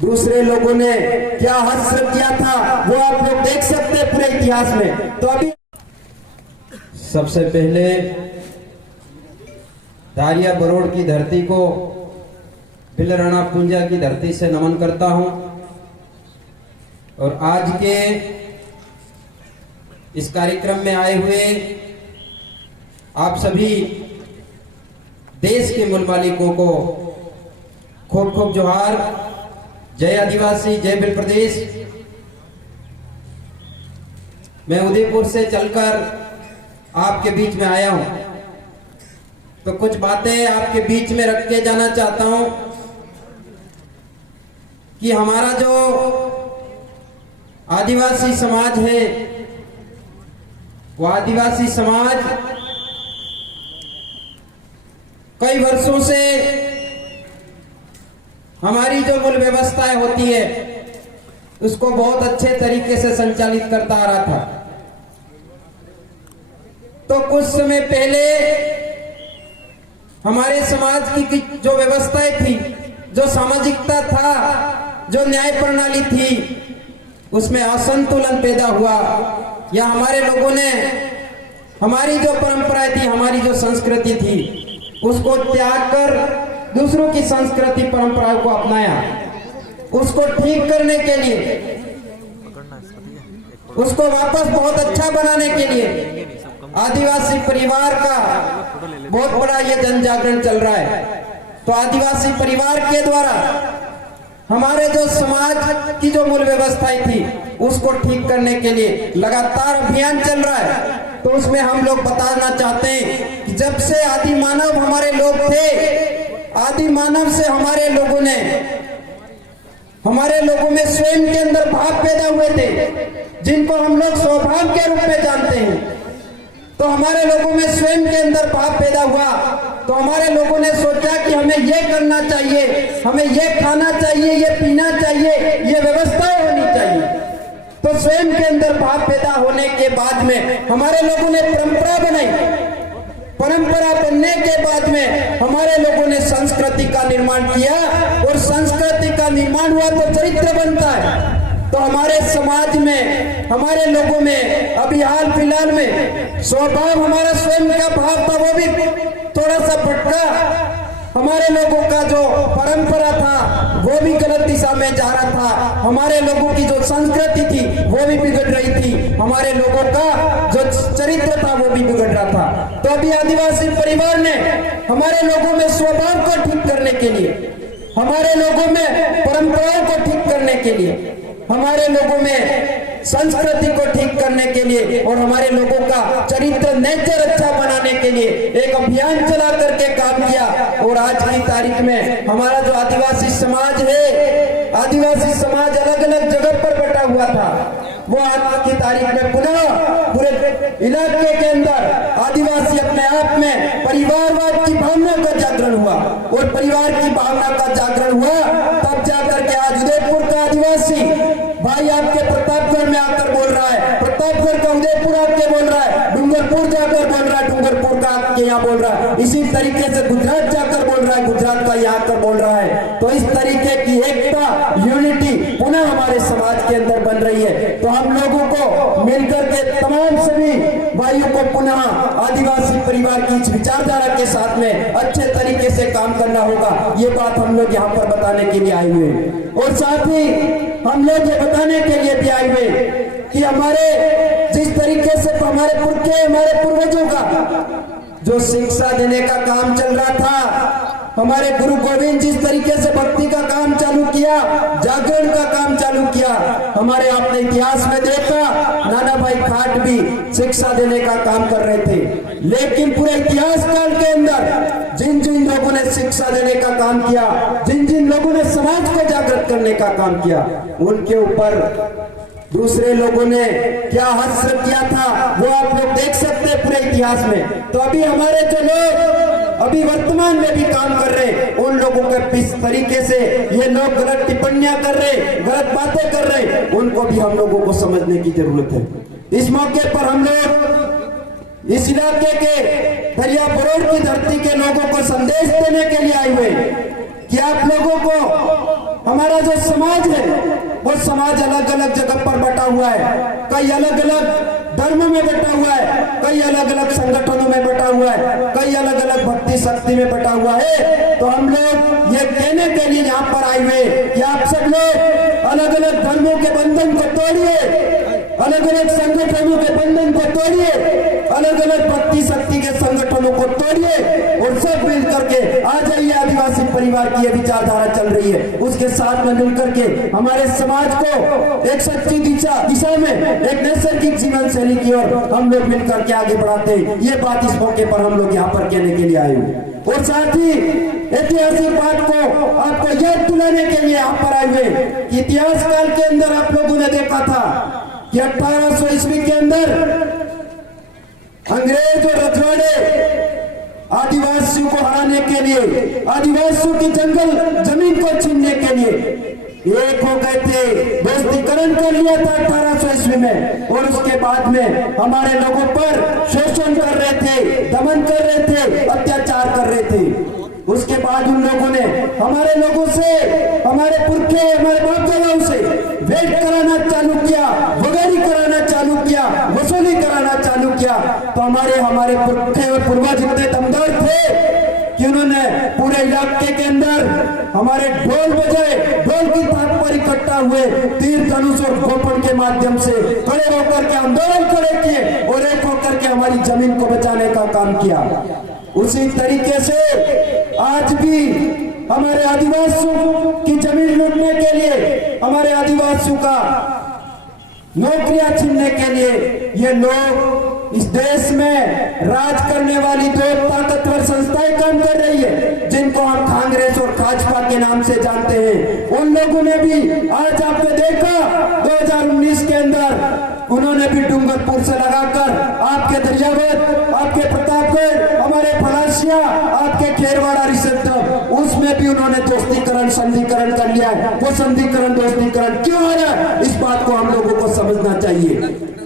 दूसरे लोगों ने क्या हश्र किया था वो आप लोग देख सकते हैं पूरे इतिहास में। तो अभी सबसे पहले धारिया बरोड़ की धरती को बिलराणा पुंजा की धरती से नमन करता हूं और आज के इस कार्यक्रम में आए हुए आप सभी देश के मूल मालिकों को खूब खूब जोहार। जय आदिवासी, जय बिल प्रदेश। मैं उदयपुर से चलकर आपके बीच में आया हूं, तो कुछ बातें आपके बीच में रख के जाना चाहता हूं कि हमारा जो आदिवासी समाज है वो आदिवासी समाज कई वर्षों से हमारी जो मूल व्यवस्थाएं होती है उसको बहुत अच्छे तरीके से संचालित करता आ रहा था। तो कुछ समय पहले हमारे समाज की जो व्यवस्थाएं थी, जो सामाजिकता था, जो न्याय प्रणाली थी, उसमें असंतुलन पैदा हुआ या हमारे लोगों ने हमारी जो परंपराएं थी, हमारी जो संस्कृति थी, उसको त्याग कर दूसरों की संस्कृति परंपराओं को अपनाया। उसको ठीक करने के लिए, उसको वापस बहुत अच्छा बनाने के लिए आदिवासी परिवार का बहुत बड़ा ये जन जागरण चल रहा है। तो आदिवासी परिवार के द्वारा हमारे जो समाज की जो मूल व्यवस्थाएं थी उसको ठीक करने के लिए लगातार अभियान चल रहा है। तो उसमें हम लोग बताना चाहते हैं कि जब से आदि मानव हमारे लोग थे, आदि मानव से हमारे लोगों में स्वयं के अंदर भाव पैदा हुए थे, जिनको हम लोग स्वभाव के रूप में जानते हैं। तो हमारे लोगों में स्वयं के अंदर भाव पैदा हुआ, तो हमारे लोगों ने सोचा कि हमें ये करना चाहिए, हमें ये खाना चाहिए, ये पीना चाहिए, ये व्यवस्थाएं होनी चाहिए। तो स्वयं के अंदर भाव पैदा होने के बाद में हमारे लोगों ने परंपरा बनाई। परंपरा बनने के बाद में हमारे लोगों ने संस्कृति का निर्माण किया और संस्कृति का निर्माण हुआ तो चरित्र बनता है। तो हमारे समाज में, हमारे लोगों में अभी हाल फिलहाल में स्वभाव हमारा स्वयं का भाव था वो भी थोड़ा सा भटका। हमारे लोगों का जो परंपरा था वो भी गलत दिशा में जा रहा था। हमारे लोगों की जो संस्कृति थी वो भी बिगड़ रही थी। हमारे लोगों का जो चरित्र था वो भी बिगड़ रहा था। तो अभी आदिवासी परिवार ने हमारे लोगों में स्वभाव को ठीक करने के लिए, हमारे लोगों में परंपराओं को ठीक करने के लिए, हमारे लोगों में संस्कृति को ठीक करने के लिए और हमारे लोगों का चरित्र, नेचर अच्छा बनाने के लिए एक अभियान चला करके काम किया। और आज की तारीख में हमारा जो आदिवासी समाज है, आदिवासी समाज अलग अलग जगह पर बैठा हुआ था, वो आज की तारीख में पुनः पूरे इलाके के अंदर आदिवासी अपने आप में परिवारवाद की भावना का जागरण हुआ। और परिवार की भावना का जागरण हुआ तब जाकर के आज उदयपुर का आदिवासी भाई आपके प्रतापगढ़ में आकर बोल रहा है, प्रतापगढ़ का उदयपुर आके बोल रहा है, डूंगरपुर जाकर बोल रहा है, डूंगरपुर का आपके यहाँ बोल रहा है, इसी तरीके से गुजरात जाकर बोल रहा है, गुजरात का यहाँ कर बोल रहा है। तो इस तरीके की एकता, यूनिटी पुनः हमारे समाज के अंदर बन रही है। तो हम लोगों को मिलकर के तमाम सभी भाइयों को पुनः आदिवासी परिवार की इस विचारधारा के साथ में अच्छे तरीके से काम करना होगा। ये बात हम लोग यहाँ पर बताने के लिए आए हुए हैं। और साथ ही हम लोग ये बताने के लिए भी आए हुए कि हमारे जिस तरीके से हमारे पुरखे, हमारे पूर्वजों का जो शिक्षा देने का काम चल रहा था, हमारे गुरु गोविंद जिस तरीके से भक्ति का काम चालू किया, जागरण का काम चालू किया, हमारे आपने इतिहास में देखा नाना भाई खाट भी शिक्षा देने का काम कर रहे थे। लेकिन पूरे इतिहास काल के अंदर जिन जिन लोगों ने शिक्षा देने का काम किया, जिन जिन लोगों ने समाज को जागृत करने का काम किया, उनके ऊपर दूसरे लोगों ने क्या हश्र किया था वो आप लोग देख सकते हैं पूरे इतिहास में। तो अभी हमारे जो लोग अभी वर्तमान में भी काम कर रहे, उन लोगों के इस तरीके से ये लोग गलत टिप्पणियां कर रहे, गलत बातें कर रहे, उनको भी हम लोगों को समझने की जरूरत है। इस मौके पर हम लोग इस इलाके के धारिया बरोड़ की धरती के लोगों को संदेश देने के लिए आए हुए कि आप लोगों को हमारा जो समाज है वो समाज अलग अलग जगह पर बटा हुआ है, कई अलग अलग धर्मों में बटा हुआ है, कई अलग अलग संगठनों में बटा हुआ है, कई अलग अलग भक्ति शक्ति में बटा हुआ है। तो हम लोग ये कहने के लिए यहाँ पर आए हुए कि आप सब लोग अलग अलग धर्मों के बंधन को तोड़िए, अलग अलग संगठनों के बंधन को तोड़िए, अलग अलग भक्ति शक्ति के संगठनों को तोड़िए और सब मिल करके आ जाइए। आदिवासी परिवार की ये विचारधारा चल रही है, उसके साथ में मिलकर के हमारे समाज को एक सच्ची दिशा में, एक नैसर्गिक जीवन शैली की ओर हम लोग मिलकर के आगे बढ़ाते हैं। ये बात इस मौके पर हम लोग यहाँ पर कहने के लिए आए हुए और साथ ही ऐतिहासिक बात को आपको याद दिलाने के लिए यहाँ पर आए हुए कि इतिहास काल के अंदर आप लोगों ने देखा था कि 1800 ईस्वी के अंदर अंग्रेज और रजवाड़े आदिवासियों को हराने के लिए, आदिवासियों की जंगल जमीन को छीनने के लिए एक हो गए थे, दोस्तीकरण कर लिया था 1800 ईस्वी में और उसके बाद में हमारे लोगों पर शोषण कर रहे थे, दमन कर रहे थे, अत्याचार कर रहे थे। उसके बाद उन लोगों ने हमारे लोगों से, हमारे पुरखे, हमारे बाप दादाओं से भेंट कराना चालू किया, वगैरी कराना चालू किया, वसूली कराना चालू किया। तो हमारे पुरखे और पूर्वज इतने दमदार थे कि उन्होंने पूरे इलाके के अंदर हमारे ढोल बजाए, ढोल की ताक पर इकट्ठा हुए, तीर धनुष और गोपन के माध्यम से खड़े होकर के आंदोलन खड़े किए और एक होकर के हमारी जमीन को बचाने का काम किया। उसी तरीके से आज भी हमारे आदिवासियों की जमीन लूटने के लिए, हमारे आदिवासियों का नौकरियां छीनने के लिए ये लोग इस देश में राज करने वाली दो ताकतवर संस्थाएं काम कर रही है, जिनको हम कांग्रेस और भाजपा के नाम से जानते हैं। उन लोगों ने भी आज आपने देखा 2019 के अंदर उन्होंने भी डूंगरपुर से लगाकर आपके दरियावत, आपके प्रतापगढ़, हमारे फलासिया, आपके खेरवाड़ा रिसेप्टर, उसमें भी उन्होंने दोस्तीकरण संधिकरण कर लिया है। वो संधिकरण दोस्तीकरण क्यों आ रहा है, इस बात को हम लोगों को समझना चाहिए।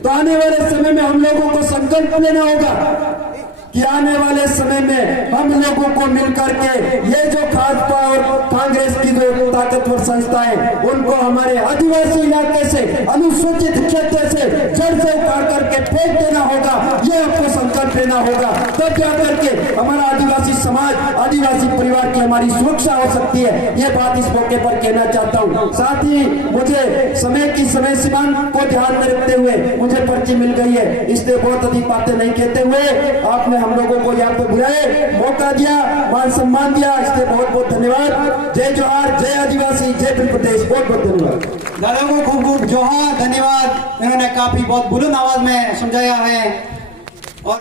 तो आने वाले समय में हम लोगों को संकल्प लेना होगा कि आने वाले समय में हम लोगों को मिलकर के ये जो भाजपा और कांग्रेस की जो ताकतवर संस्थाएं, उनको हमारे आदिवासी इलाके से, अनुसूचित क्षेत्र से जड़ से उखाड़ करके फेंक देना होगा। ये आपको संकल्प लेना होगा, तब जाकर के हमारा आदिवासी समाज, आदिवासी परिवार की हमारी सुरक्षा हो सकती है। ये बात इस मौके पर कहना चाहता हूँ। साथ ही मुझे समय सीमा को ध्यान में रखते हुए मुझे पर्ची मिल गई है, इसलिए बहुत अधिक बातें नहीं कहते हुए आपने हम लोगों को यहाँ पे बुलाए, मौका दिया, मान सम्मान दिया, इसलिए बहुत बहुत धन्यवाद। जय जोहार, जय आदिवासी, जय फिल्म प्रदेश। बहुत बहुत धन्यवाद। दादा को खूब खूब जोहार, धन्यवाद। इन्होंने काफी बहुत बुलंद आवाज में समझाया है।